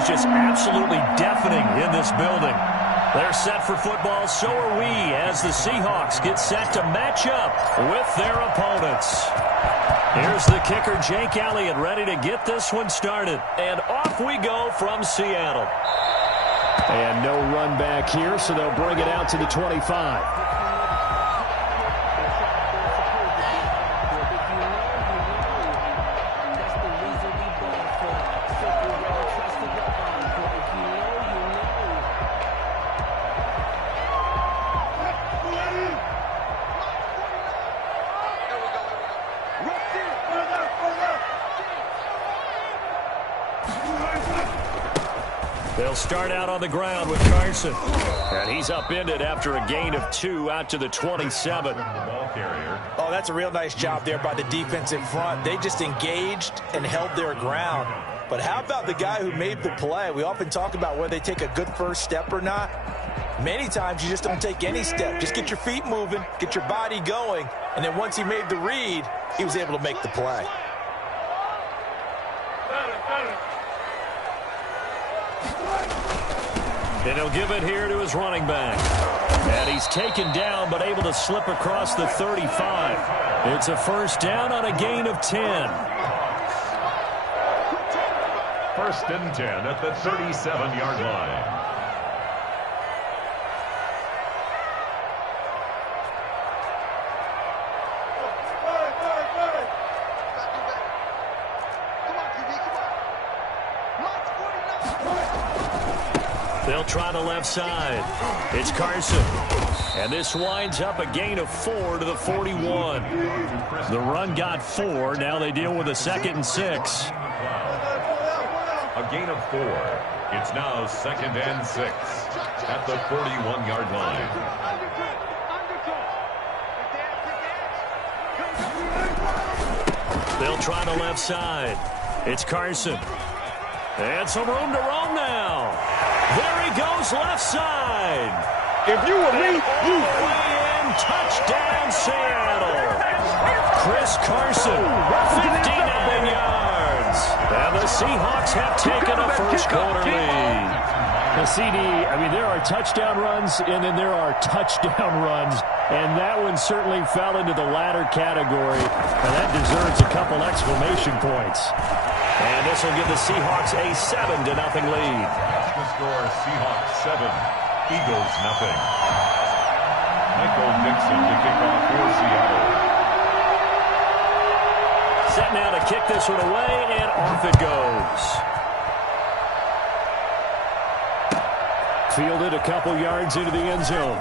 was just absolutely deafening in this building. They're set for football, so are we, as the Seahawks get set to match up with their opponents. Here's the kicker, Jake Elliott, ready to get this one started. And off we go from Seattle. And no run back here, so they'll bring it out to the 25. They'll start out on the ground with Carson. And he's upended after a gain of 2 out to the 27. Oh, that's a real nice job there by the defensive front. They just engaged and held their ground. But how about the guy who made the play? We often talk about whether they take a good first step or not. Many times you just don't take any step. Just get your feet moving, get your body going, and then once he made the read, he was able to make the play. And he'll give it here to his running back. And he's taken down but able to slip across the 35. It's a first down on a gain of 10. First and 10 at the 37-yard line. They'll try the left side. It's Carson. And this winds up a gain of 4 to the 41. The run got 4. Now they deal with a 2nd and 6. A gain of 4. It's now 2nd and 6 at the 41-yard line. They'll try the left side. It's Carson. And some room to roam now. There he goes left side. If you were me, you in. Touchdown, Seattle. Chris Carson, 59 yards. And the Seahawks have taken a first-quarter lead. The CD, I mean, there are touchdown runs, and then there are touchdown runs. And that one certainly fell into the latter category. And that deserves a couple exclamation points. And this will give the Seahawks a 7-0 lead. The score, Seahawks 7, Eagles nothing. Michael Dixon to kick off for Seattle. Set now to kick this one away, and off it goes. Fielded a couple yards into the end zone.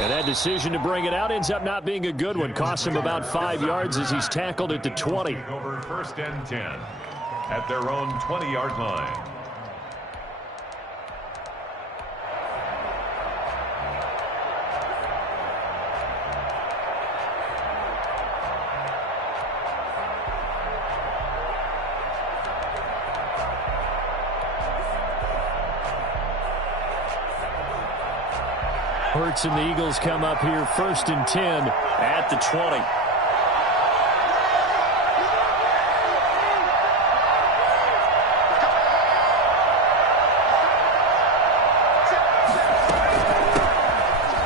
And that decision to bring it out ends up not being a good one. Costs him about 5 yards as he's tackled at the 20. Over first and 10 at their own 20-yard line. Hurts and the Eagles come up here 1st and 10 at the 20.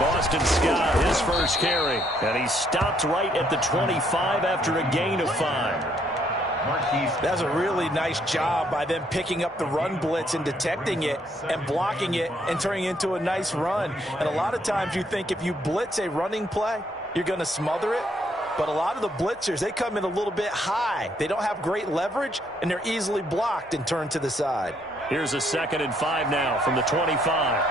Boston Scott, his first carry. And he stopped right at the 25 after a gain of 5. That's a really nice job by them picking up the run blitz and detecting it and blocking it and turning it into a nice run. And a lot of times you think if you blitz a running play, you're going to smother it. But a lot of the blitzers, they come in a little bit high. They don't have great leverage, and they're easily blocked and turned to the side. Here's a 2nd and 5 now from the 25.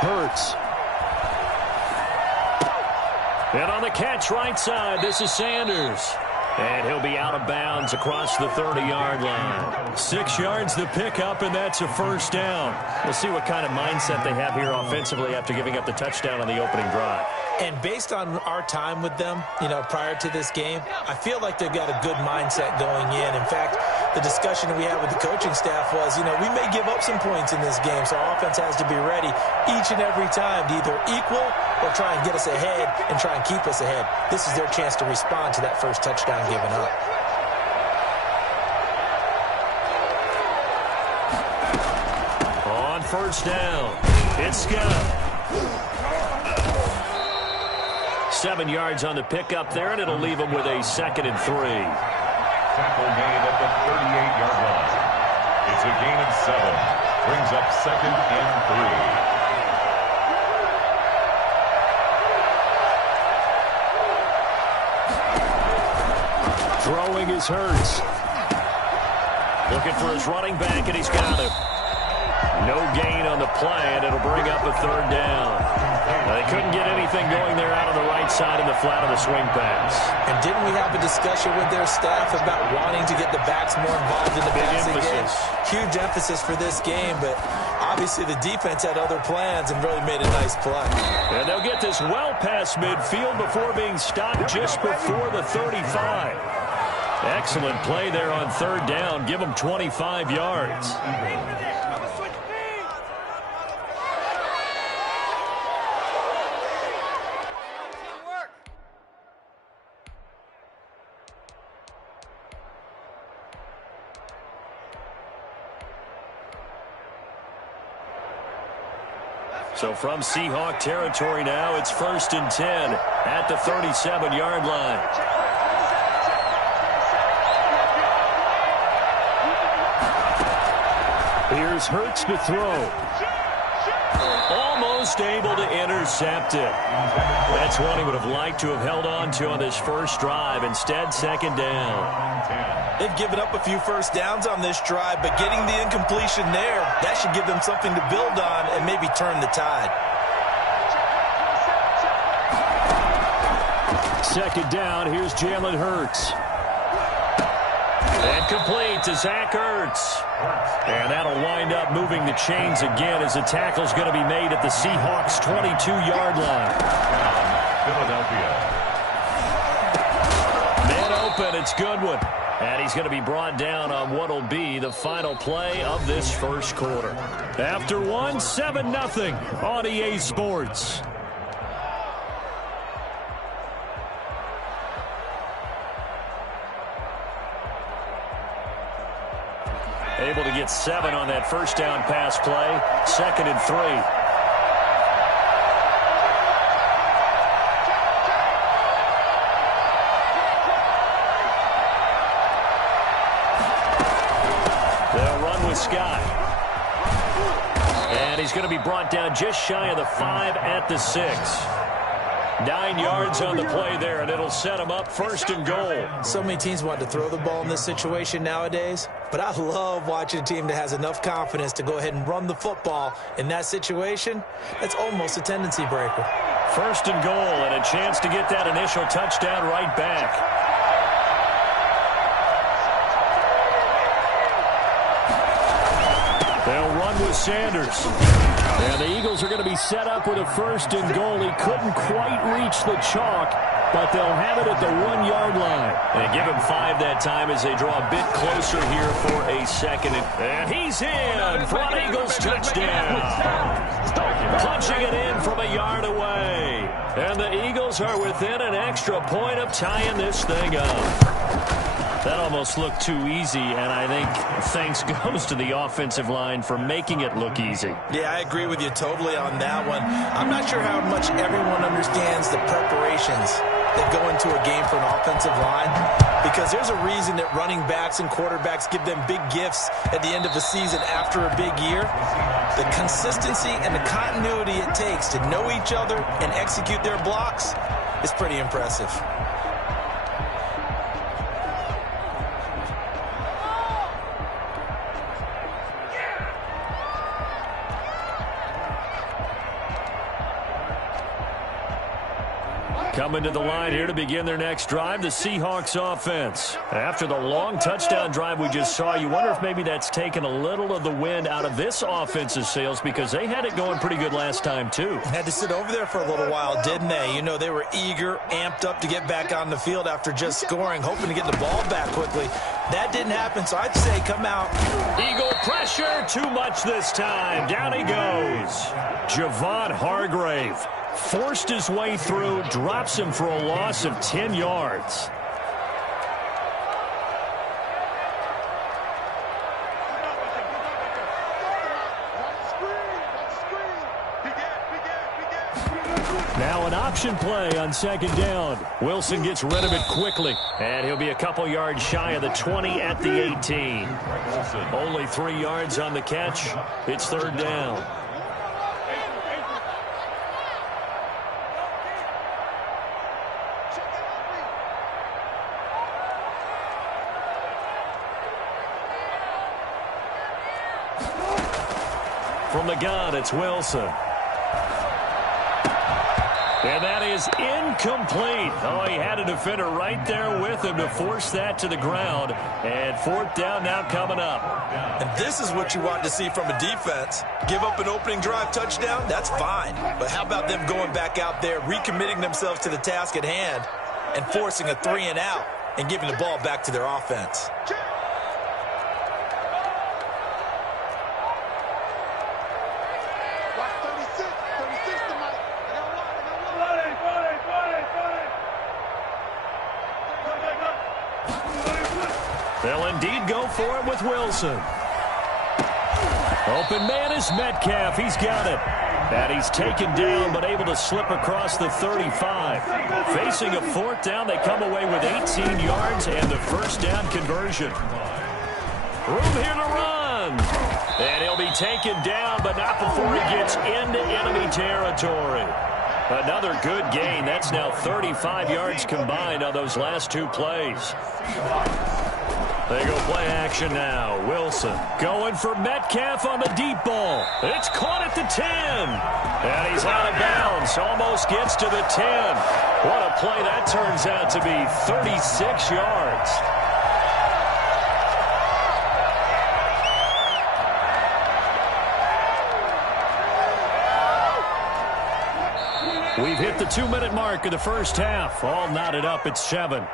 Hurts. And on the catch right side, this is Sanders. And he'll be out of bounds across the 30-yard line. 6 yards the pickup, and that's a first down. We'll see what kind of mindset they have here offensively after giving up the touchdown on the opening drive. And based on our time with them, prior to this game, I feel like they've got a good mindset going in. In fact, the discussion that we had with the coaching staff was, you know, we may give up some points in this game, so our offense has to be ready each and every time to either equal or try and get us ahead and try and keep us ahead. This is their chance to respond to that first touchdown given up. On first down, it's Scott. 7 yards on the pickup there, and it'll leave him with a 2nd and 3. Tackle made at the 38-yard line. It's a gain of 7. Brings up 2nd and 3. Throwing is Hurts. Looking for his running back, and he's got him. No gain on the play, and it'll bring up a 3rd down. They couldn't get anything going there out on the right side in the flat of the swing pass. And didn't we have a discussion with their staff about wanting to get the backs more involved in the passing game? Huge emphasis for this game, but obviously the defense had other plans and really made a nice play. And they'll get this well past midfield before being stopped just before the 35. Excellent play there on 3rd down. Give them 25 yards. So from Seahawk territory now, it's 1st and 10 at the 37-yard line. Here's Hurts to throw. Almost able to intercept it. That's one he would have liked to have held on to on this first drive. Instead, 2nd down. They've given up a few first downs on this drive, but getting the incompletion there, that should give them something to build on and maybe turn the tide. 2nd down, here's Jalen Hurts. And complete to Zach Ertz. And that'll wind up moving the chains again as the tackle's going to be made at the Seahawks' 22-yard line. Philadelphia. Man open, it's Goodwin. And he's going to be brought down on what will be the final play of this first quarter. After one, 7-0 on EA Sports. Able to get 7 on that first down pass play. 2nd and 3. Scott. And he's going to be brought down just shy of the 5 at the 6. 9 yards on the play there, and it'll set him up 1st and goal. So many teams want to throw the ball in this situation nowadays, but I love watching a team that has enough confidence to go ahead and run the football in that situation. That's almost a tendency breaker. 1st and goal, and a chance to get that initial touchdown right back. They'll run with Sanders. And the Eagles are going to be set up with a 1st and goal. He couldn't quite reach the chalk, but they'll have it at the 1-yard line. And give him 5 that time as they draw a bit closer here for a 2nd. And he's in for an Eagles touchdown. Punching it in from a yard away. And the Eagles are within an extra point of tying this thing up. That almost looked too easy, and I think thanks goes to the offensive line for making it look easy. Yeah, I agree with you totally on that one. I'm not sure how much everyone understands the preparations that go into a game for an offensive line, because there's a reason that running backs and quarterbacks give them big gifts at the end of the season after a big year. The consistency and the continuity it takes to know each other and execute their blocks is pretty impressive. Coming to the line here to begin their next drive, the Seahawks offense. After the long touchdown drive we just saw, you wonder if maybe that's taken a little of the wind out of this offense's sails, because they had it going pretty good last time too. Had to sit over there for a little while, didn't they? You know, they were eager, amped up to get back on the field after just scoring, hoping to get the ball back quickly. That didn't happen, so I'd say come out. Eagle pressure, too much this time. Down he goes. Javon Hargrave forced his way through, drops him for a loss of 10 yards. Now an option play on second down. Wilson gets rid of it quickly, and he'll be a couple yards shy of the 20 at the 18. Only 3 yards on the catch. It's third down. From the gun, it's Wilson. And that is incomplete. Oh, he had a defender right there with him to force that to the ground. And fourth down now coming up. And this is what you want to see from a defense. Give up an opening drive touchdown, that's fine. But how about them going back out there, recommitting themselves to the task at hand, and forcing a 3-and-out and giving the ball back to their offense. They'll indeed go for it with Wilson. Open man is Metcalf. He's got it. And he's taken down but able to slip across the 35. Facing a fourth down, they come away with 18 yards and the first down conversion. Room here to run. And he'll be taken down, but not before he gets into enemy territory. Another good gain. That's now 35 yards combined on those last two plays. They go play action now. Wilson going for Metcalf on the deep ball. It's caught at the 10. And he's out of bounds. Almost gets to the 10. What a play that turns out to be. 36 yards. We've hit the 2-minute mark of the first half. All knotted up at 7.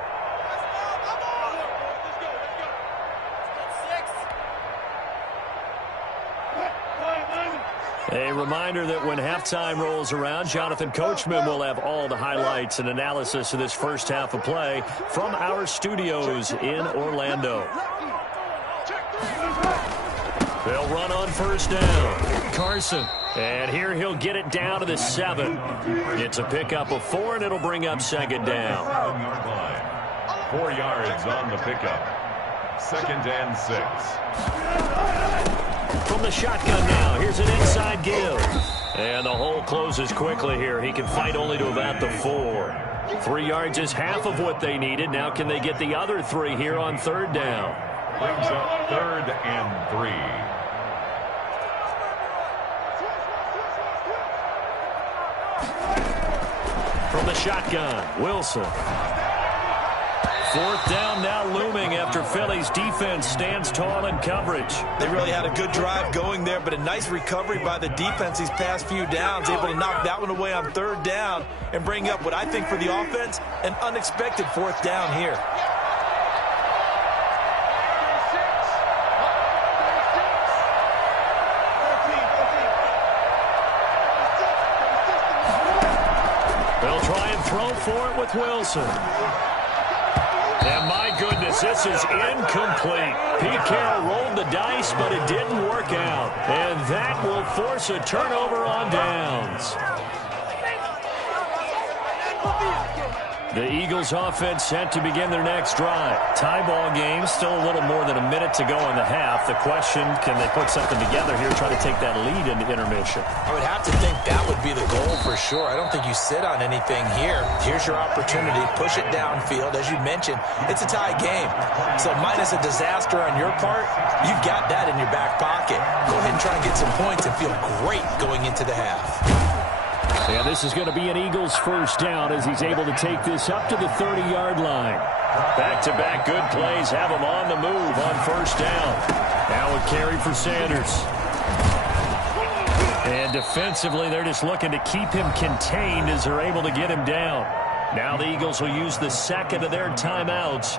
A reminder that when halftime rolls around, Jonathan Coachman will have all the highlights and analysis of this first half of play from our studios in Orlando. They'll run on first down. Carson. And here he'll get it down to the 7. It's a pickup of 4, and it'll bring up second down. 4 yards on the pickup. 2nd and 6. From the shotgun now, here's an inside give. And the hole closes quickly here. He can fight only to about the 4. 3 yards is half of what they needed. Now can they get the other 3 here on third down? Brings up 3rd and 3. From the shotgun, Wilson. Fourth down now looming after Philly's defense stands tall in coverage. They really had a good drive going there, but a nice recovery by the defense these past few downs, able to knock that one away on third down and bring up what I think for the offense, an unexpected fourth down here. They'll try and throw for it with Wilson. And my goodness, this is incomplete. Pete Carroll rolled the dice, but it didn't work out. And that will force a turnover on downs. The Eagles offense set to begin their next drive. Tie ball game, still a little more than a minute to go in the half. The question, can they put something together here, try to take that lead into intermission? I would have to think that would be the goal for sure. I don't think you sit on anything here. Here's your opportunity. Push it downfield. As you mentioned, it's a tie game. So minus a disaster on your part, you've got that in your back pocket. Go ahead and try and get some points and feel great going into the half. And this is going to be an Eagles first down as he's able to take this up to the 30-yard line. Back-to-back good plays have him on the move on first down. Now a carry for Sanders. And defensively, they're just looking to keep him contained as they're able to get him down. Now the Eagles will use the second of their timeouts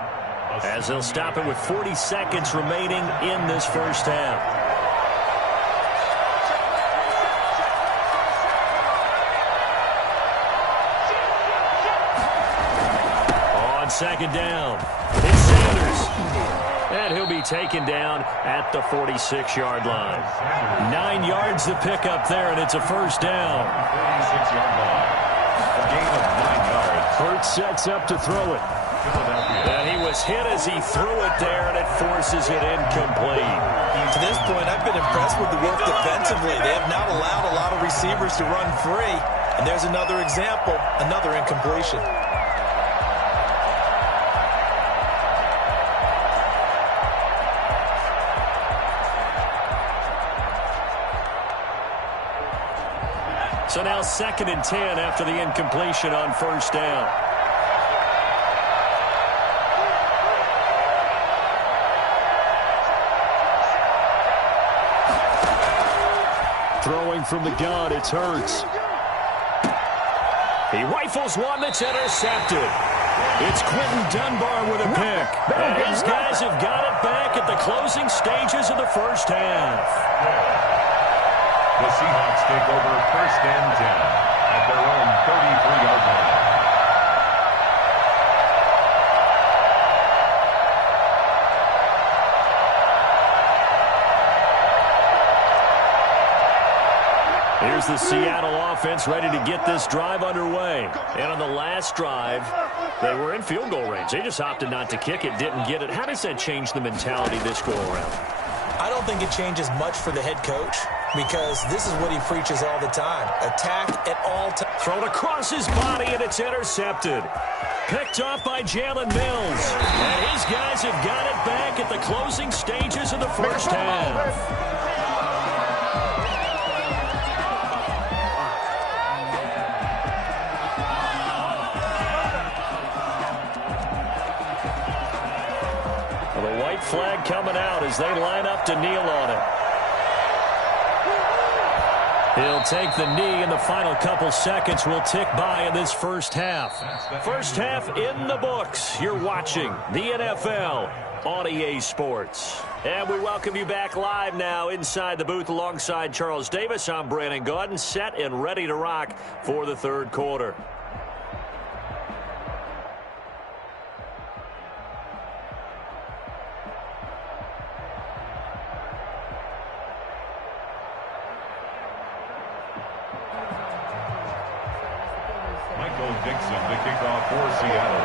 as they'll stop it with 40 seconds remaining in this first half. On second down, it's Sanders. And he'll be taken down at the 46-yard line. 9 yards to pick up there, and it's a first down. 46-yard line. A gain of 9 yards. Hurts sets up to throw it. And he was hit as he threw it there, and it forces it incomplete. To this point, I've been impressed with the work defensively. They have not allowed a lot of receivers to run free. And there's another example, another incompletion. So now 2nd and 10 after the incompletion on first down. Throwing from the gun, it's Hurts. He rifles one that's intercepted. It's Quentin Dunbar with a pick. And his guys have got it back at the closing stages of the first half. The Seahawks take over 1st and 10 at their own 33-yard line. Here's the Seattle offense ready to get this drive underway. And on the last drive, they were in field goal range. They just opted not to kick it, didn't get it. How does that change the mentality this go-around? I don't think it changes much for the head coach because this is what he preaches all the time. Attack at all times. Thrown across his body, and it's intercepted. Picked off by Jalen Mills. And his guys have got it back at the closing stages of the first half. The white flag coming out as they line up to kneel on it. He'll take the knee, and the final couple seconds will tick by in this first half. First half in the books. You're watching the NFL on EA Sports. And we welcome you back live now inside the booth alongside Charles Davis. I'm Brandon Gaudin, set and ready to rock for the third quarter. Dixon to kick off for Seattle.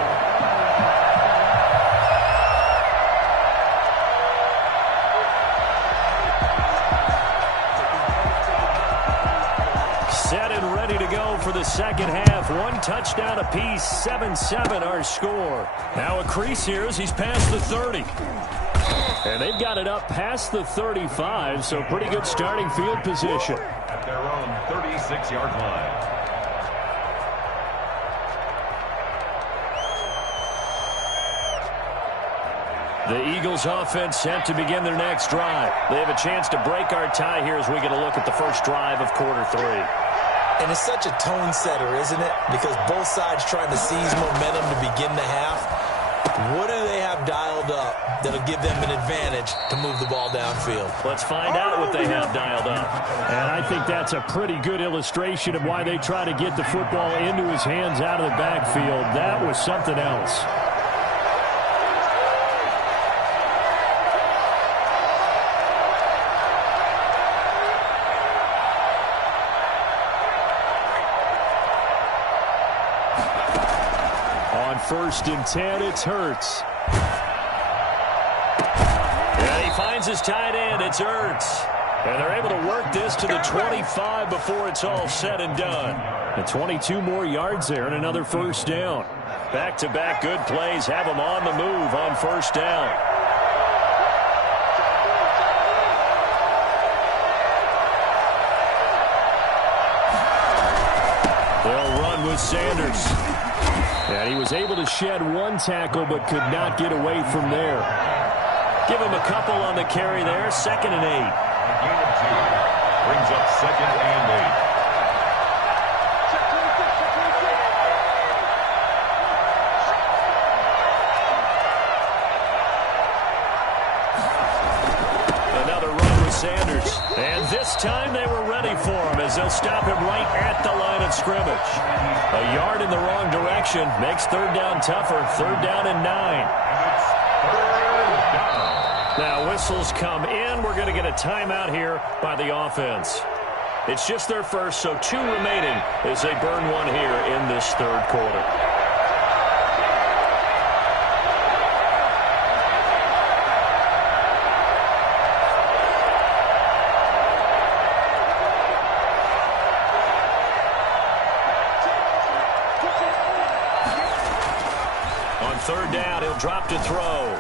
Set and ready to go for the second half. One touchdown apiece, 7-7 our score. Now a crease here as he's past the 30. And they've got it up past the 35, so pretty good starting field position. At their own 36-yard line. The Eagles offense set to begin their next drive. They have a chance to break our tie here as we get a look at the first drive of quarter 3. And it's such a tone setter, isn't it? Because both sides trying to seize momentum to begin the half. What do they have dialed up that'll give them an advantage to move the ball downfield? Let's find out what they have dialed up. And I think that's a pretty good illustration of why they try to get the football into his hands out of the backfield. That was something else. First and 10, it's Hurts. And he finds his tight end, it's Hurts. And they're able to work this to the 25 before it's all said and done. And 22 more yards there and another first down. Back-to-back good plays have them on the move on first down. They'll run with Sanders. And he was able to shed one tackle but could not get away from there. Give him a couple on the carry there. 2nd and 8. A gain of 2 brings up 2nd and 8. this time they were ready for him as they'll stop him right at the line of scrimmage. A yard in the wrong direction makes third down tougher. Third down and 9. Now whistles come in. We're going to get a timeout here by the offense. It's just their first, so 2 remaining as they burn one here in this third quarter. On third down, he'll drop to throw.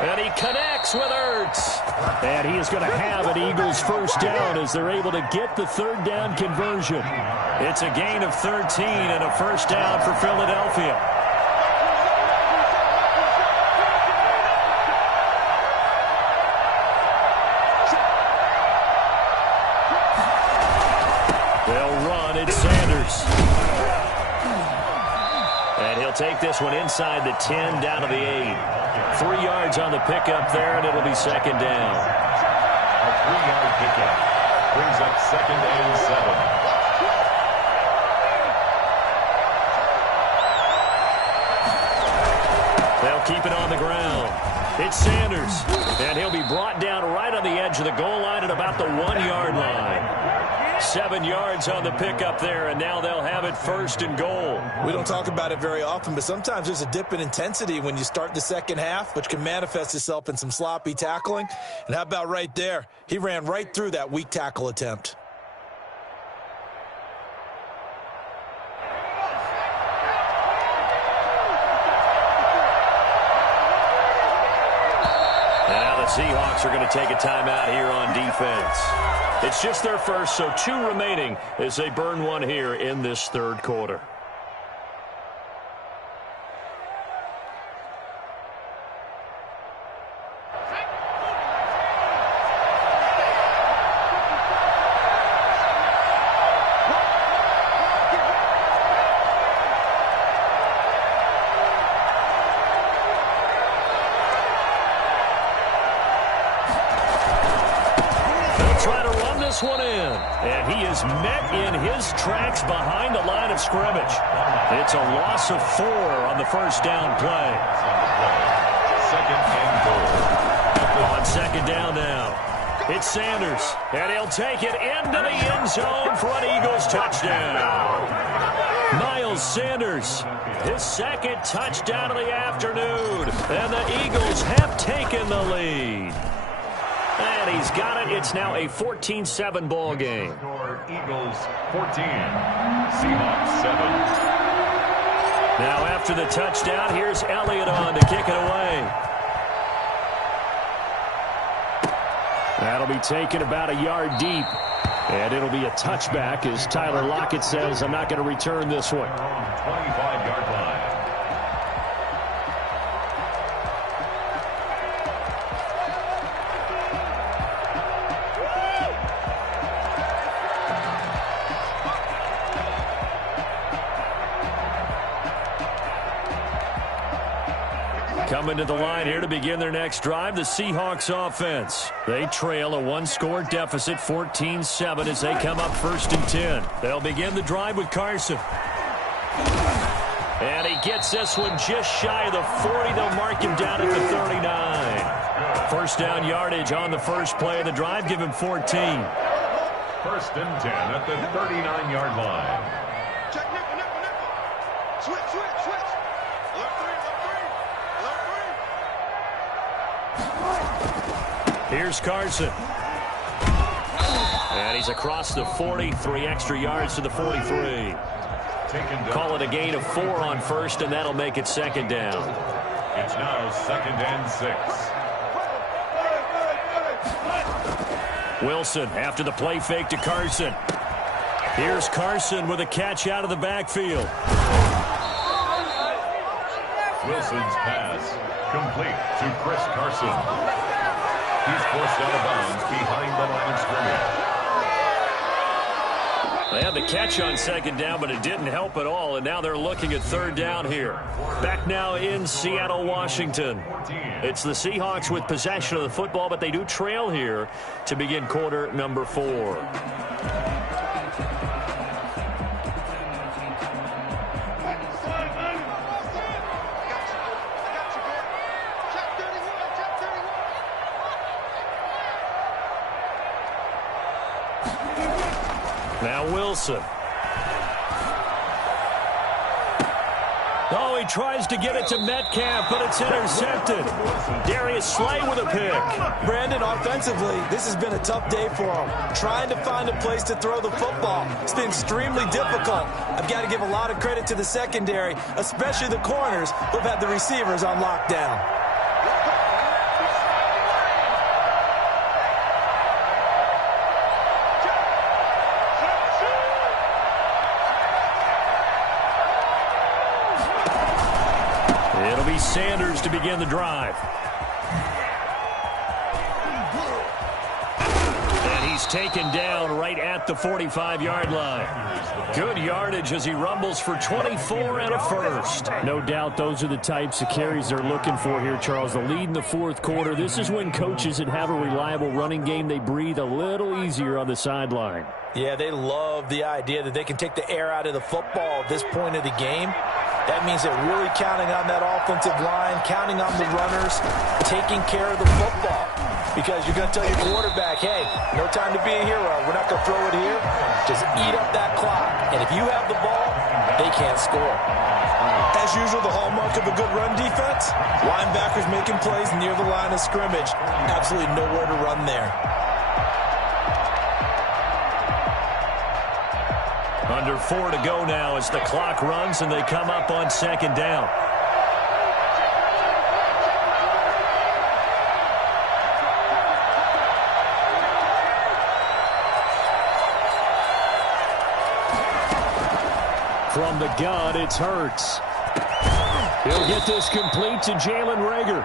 And he connects with Ertz. And he is going to have an Eagles first down as they're able to get the third down conversion. It's a gain of 13 and a first down for Philadelphia. They'll run. It's Sanders. And he'll take this one inside the 10, down to the 8. 3 yards on the pickup there, and it'll be second down. A 3-yard pickup brings up second and 7. They'll keep it on the ground. It's Sanders, and he'll be brought down right on the edge of the goal line at about the 1-yard line. 7 yards on the pickup there, and now they'll have it first and goal. We don't talk about it very often, but sometimes there's a dip in intensity when you start the second half, which can manifest itself in some sloppy tackling. And how about right there? He ran right through that weak tackle attempt. And now the Seahawks are going to take a timeout here on defense. It's just their first, so 2 remaining as they burn one here in this third quarter. One in, and he is met in his tracks behind the line of scrimmage. It's a loss of 4 on the first down play. Second and goal. On second down now, it's Sanders, and he'll take it into the end zone for an Eagles touchdown. Miles Sanders, his second touchdown of the afternoon, and the Eagles have taken the lead. And he's got it. It's now a 14-7 ball game. Eagles 14, Seahawks 7. Now after the touchdown, here's Elliott on to kick it away. That'll be taken about a yard deep. And it'll be a touchback as Tyler Lockett says, I'm not going to return this one. 25-yard line. Coming to the line here to begin their next drive, the Seahawks offense. They trail a 1-score deficit, 14-7, as they come up first and 10. They'll begin the drive with Carson. And he gets this one just shy of the 40. They'll mark him down at the 39. First down yardage on the first play of the drive. Give him 14. First and 10 at the 39-yard line. Check nickel. Switch. Left three. Here's Carson. And he's across the 40, 3 extra yards to the 43. Call it a gain of 4 on first, and that'll make it second down. It's now second and 6. Wilson after the play fake to Carson. Here's Carson with a catch out of the backfield. Wilson's pass complete to Chris Carson. He's forced out of bounds behind the line of scrimmage. They had the catch on second down, but it didn't help at all, and now they're looking at third down here. Back now in Seattle, Washington. It's the Seahawks with possession of the football, but they do trail here to begin quarter number 4. Now Wilson. Oh, he tries to get it to Metcalf, but it's intercepted. Darius Slay with a pick. Brandon, offensively, this has been a tough day for him. Trying to find a place to throw the football. It's been extremely difficult. I've got to give a lot of credit to the secondary, especially the corners who've had the receivers on lockdown. It'll be Sanders to begin the drive. And he's taken down right at the 45-yard line. Good yardage as he rumbles for 24 and a first. No doubt those are the types of carries they're looking for here, Charles. The lead in the fourth quarter. This is when coaches that have a reliable running game, they breathe a little easier on the sideline. Yeah, they love the idea that they can take the air out of the football at this point of the game. That means they're really counting on that offensive line, counting on the runners, taking care of the football. Because you're going to tell your quarterback, hey, no time to be a hero. We're not going to throw it here. Just eat up that clock. And if you have the ball, they can't score. As usual, the hallmark of a good run defense, linebackers making plays near the line of scrimmage. Absolutely nowhere to run there. Under 4 to go now as the clock runs and they come up on second down. From the gun, it's Hurts. He'll get this complete to Jalen Reagor.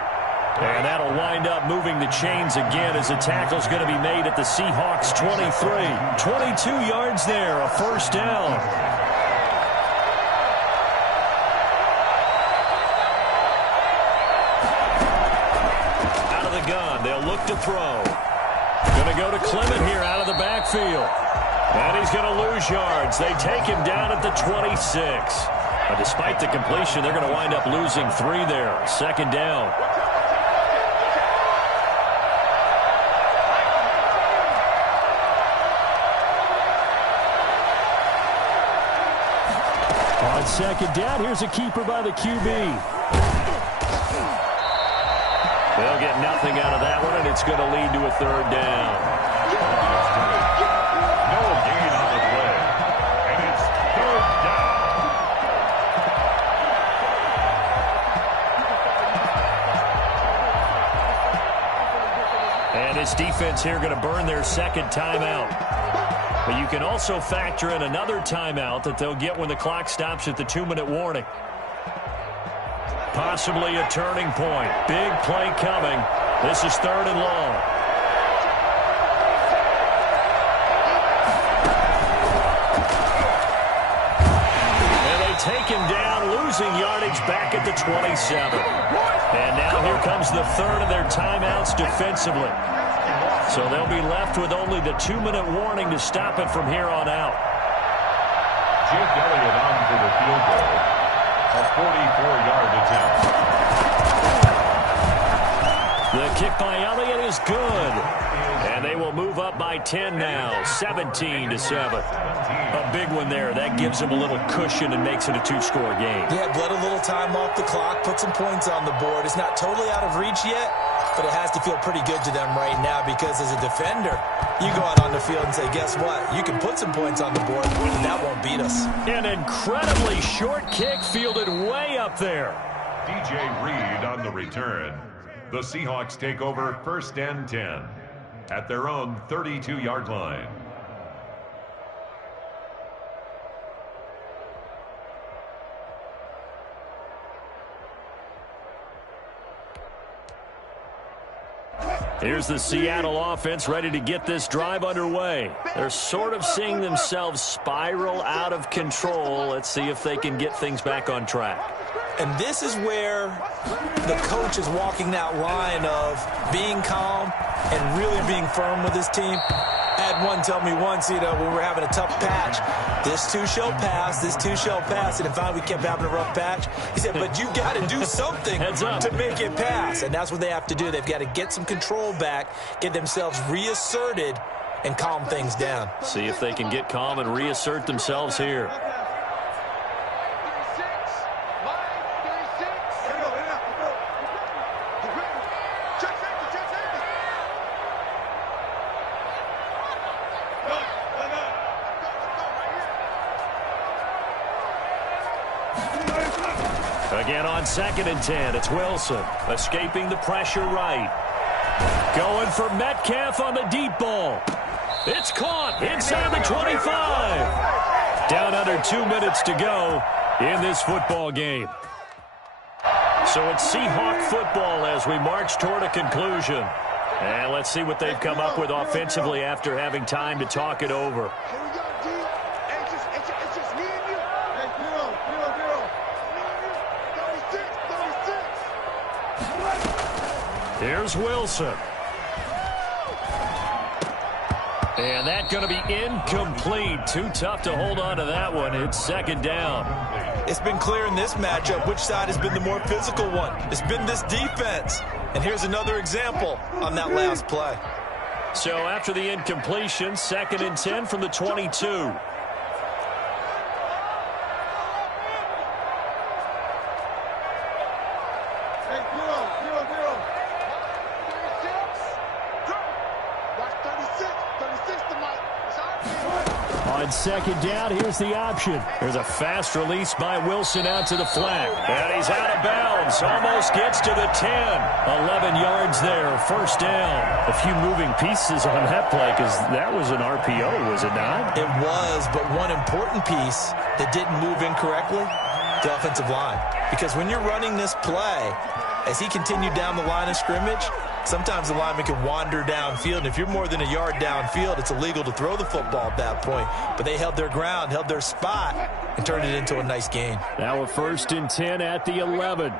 And that'll wind up moving the chains again as the tackle's going to be made at the Seahawks 23. 22 yards there, a first down. Out of the gun, they'll look to throw. Going to go to Clement here out of the backfield. And he's going to lose yards. They take him down at the 26. Despite the completion, they're going to wind up losing 3 there. Second down. On second down, here's a keeper by the QB. They'll get nothing out of that one, and it's going to lead to a third down. No gain on the play, and it's third down. And this defense here going to burn their second timeout. But you can also factor in another timeout that they'll get when the clock stops at the 2-minute warning. Possibly a turning point. Big play coming. This is third and long. And they take him down, losing yardage back at the 27. And now here comes the third of their timeouts defensively. So they'll be left with only the 2-minute warning to stop it from here on out. Jake Elliott on for the field goal. A 44-yard attempt. The kick by Elliott is good. And they will move up by 10 now, 17-7. A big one there. That gives them a little cushion and makes it a 2-score game. Yeah, bled a little time off the clock, put some points on the board. It's not totally out of reach yet, but it has to feel pretty good to them right now because as a defender, you go out on the field and say, guess what? You can put some points on the board, and that won't beat us. An incredibly short kick fielded way up there. DJ Reed on the return. The Seahawks take over first and 10 at their own 32-yard line. Here's the Seattle offense ready to get this drive underway. They're sort of seeing themselves spiral out of control. Let's see if they can get things back on track. And this is where the coach is walking that line of being calm and really being firm with his team. I had one tell me once, when we were having a tough patch, this too shall pass, this too shall pass. And finally we kept having a rough patch. He said, but you got to do something to make it pass. And that's what they have to do. They've got to get some control back, get themselves reasserted, and calm things down. See if they can get calm and reassert themselves here. Again on 2nd and 10, it's Wilson escaping the pressure right. Going for Metcalf on the deep ball. It's caught inside the 25. Down under 2 minutes to go in this football game. So it's Seahawk football as we march toward a conclusion. And let's see what they've come up with offensively after having time to talk it over. Here's Wilson. And that's going to be incomplete. Too tough to hold on to that one. It's 2nd down. It's been clear in this matchup which side has been the more physical one. It's been this defense. And here's another example on that last play. So after the incompletion, 2nd and 10 from the 22. On 2nd down, here's the option. There's a fast release by Wilson out to the flat. And he's out of bounds. Almost gets to the 10. 11 yards there. 1st down. A few moving pieces on that play because that was an RPO, was it not? It was, but one important piece that didn't move incorrectly, the offensive line. Because when you're running this play, as he continued down the line of scrimmage, sometimes the lineman can wander downfield. And if you're more than a yard downfield, it's illegal to throw the football at that point. But they held their ground, held their spot, and turned it into a nice gain. Now a 1st and 10 at the 11.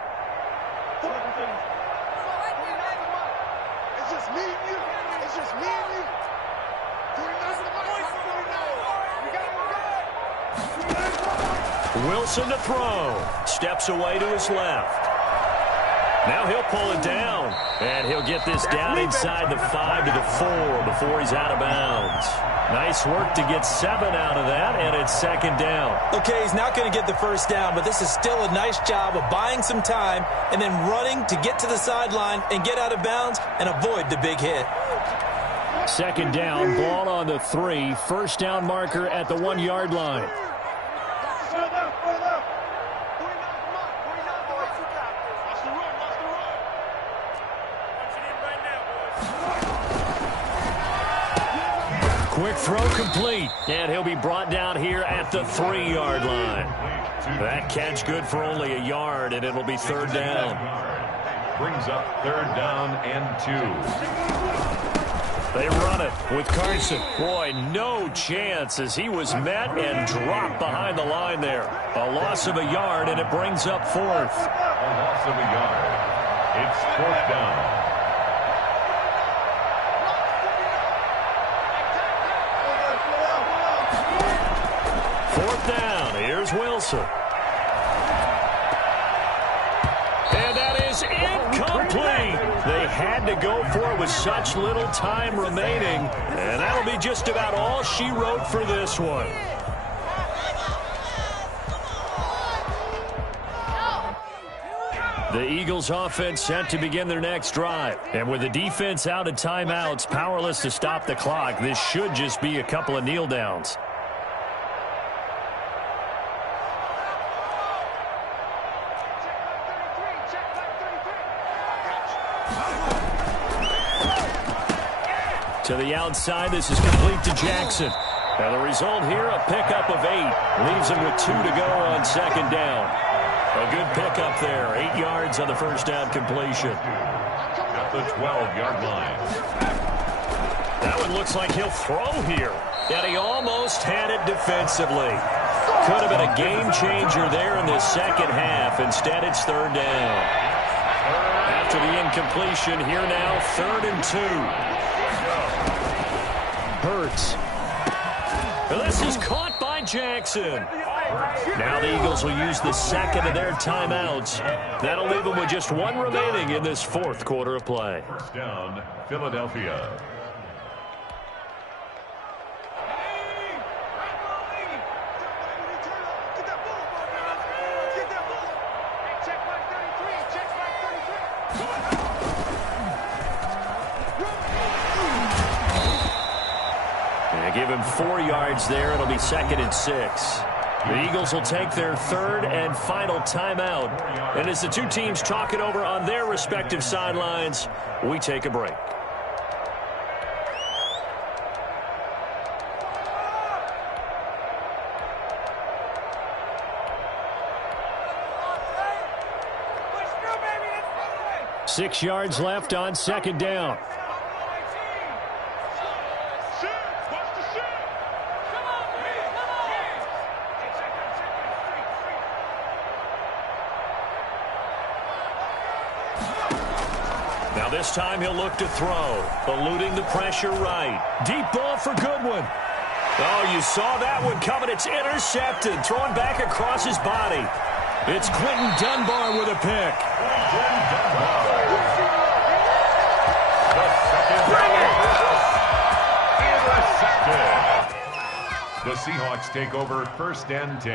It's just me and you. It's just me and you. 49 Wilson to throw. Steps away to his left. Now he'll pull it down, and he'll get this down inside the 5 to the 4 before he's out of bounds. Nice work to get 7 out of that, and it's 2nd down. Okay, he's not going to get the 1st down, but this is still a nice job of buying some time and then running to get to the sideline and get out of bounds and avoid the big hit. 2nd down, ball on the 3. 1st down marker at the 1-yard line. Quick throw complete, and he'll be brought down here at the 3-yard line. That catch good for only a yard, and it'll be 3rd down. Brings up 3rd down and 2. They run it with Carson. Boy, no chance as he was met and dropped behind the line there. A loss of a yard, and it brings up 4th. A loss of a yard. It's 4th down. Here's Wilson. And that is incomplete. They had to go for it with such little time remaining. And that'll be just about all she wrote for this one. The Eagles offense set to begin their next drive. And with the defense out of timeouts, powerless to stop the clock, this should just be a couple of kneel downs. To the outside, this is complete to Jackson. Now the result here, a pickup of 8. Leaves him with 2 to go on 2nd down. A good pickup there. 8 yards on the first down completion. At the 12-yard line. That one looks like he'll throw here. And he almost had it defensively. Could have been a game changer there in this second half. Instead, it's third down. After the incompletion, here now, 3rd and 2. Hurts. And this is caught by Jackson. Now the Eagles will use the second of their timeouts. That'll leave them with just 1 remaining in this 4th quarter of play. First down, Philadelphia. Give him 4 yards there. It'll be 2nd and 6. The Eagles will take their 3rd and final timeout. And as the two teams talk it over on their respective sidelines, we take a break. Six yards left on 2nd down. Now this time he'll look to throw, eluding the pressure right. Deep ball for Goodwin. Oh, you saw that one coming. It's intercepted, thrown back across his body. It's Quentin Dunbar with a pick. The Seahawks take over 1st and 10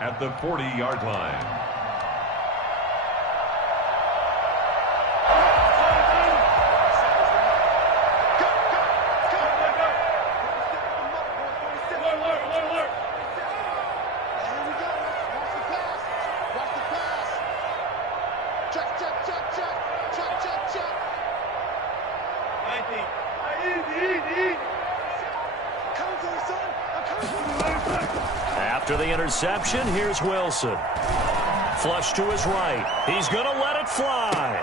at the 40-yard line. After the interception, here's Wilson. Flush to his right. He's going to let it fly.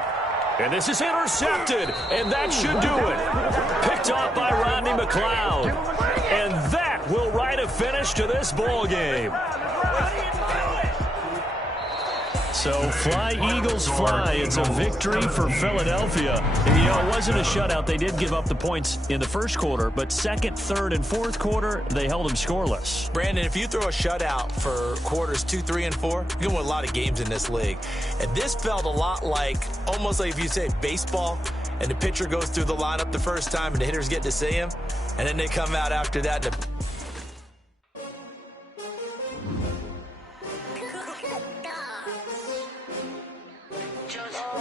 And this is intercepted, and that should do it. Picked off by Rodney McLeod. And that will write a finish to this ball game. So fly, Eagles, fly. It's a victory for Philadelphia. And, you know, it wasn't a shutout. They did give up the points in the first quarter, but 2nd, 3rd, and 4th quarter, they held them scoreless. Brandon, if you throw a shutout for quarters 2, 3, and 4, you can win a lot of games in this league. And this felt a lot like, almost like if you say baseball, and the pitcher goes through the lineup the first time, and the hitters get to see him, and then they come out after that, and the